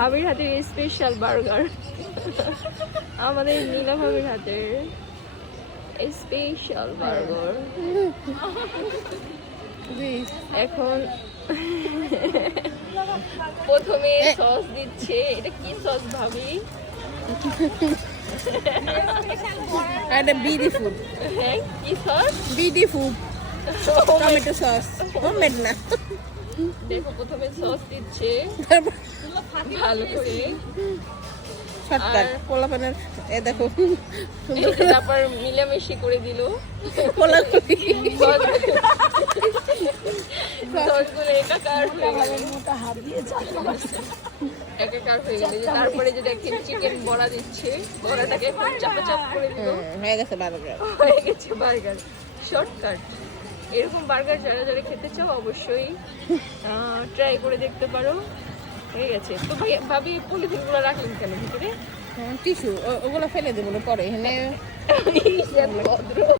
ভাবির হাতের special burger, আমাদের নীলা ভাবির হাতের স্পেশাল বার্গার। এখন প্রথমে সস দিচ্ছে, এটা কি সস ভাবি? এটা বিডি ফুড। হ্যাঁ, কি sauce? BD food, tomato sauce, homemade না। দেখো প্রথমে সস দিচ্ছে ভালো করে, শর্টকাট পোলাপানের এ দেখো তারপর মিলামিশি করে দিল পোলাপানি সসগুলো একাকার হয়ে গেল, একাকার হয়ে গেল। তারপরে যে দেখেন চিকেন বড়া দিচ্ছে, বড়াটাকে এখন চাপা চাপ করে দিল, হয়ে গেছে বার্গার। হয়ে গেছে বার্গার। শর্টকাট। এরকম বার্গার যারা যারা খেতে চাও অবশ্যই ট্রাই করে দেখতে পারো। হয়ে গেছে তো ভাবি, পলিথিনগুলো রাখলেন কেন ভিতরে? টিস্যু ওগুলো ফেলে দেবো পরে এখানে।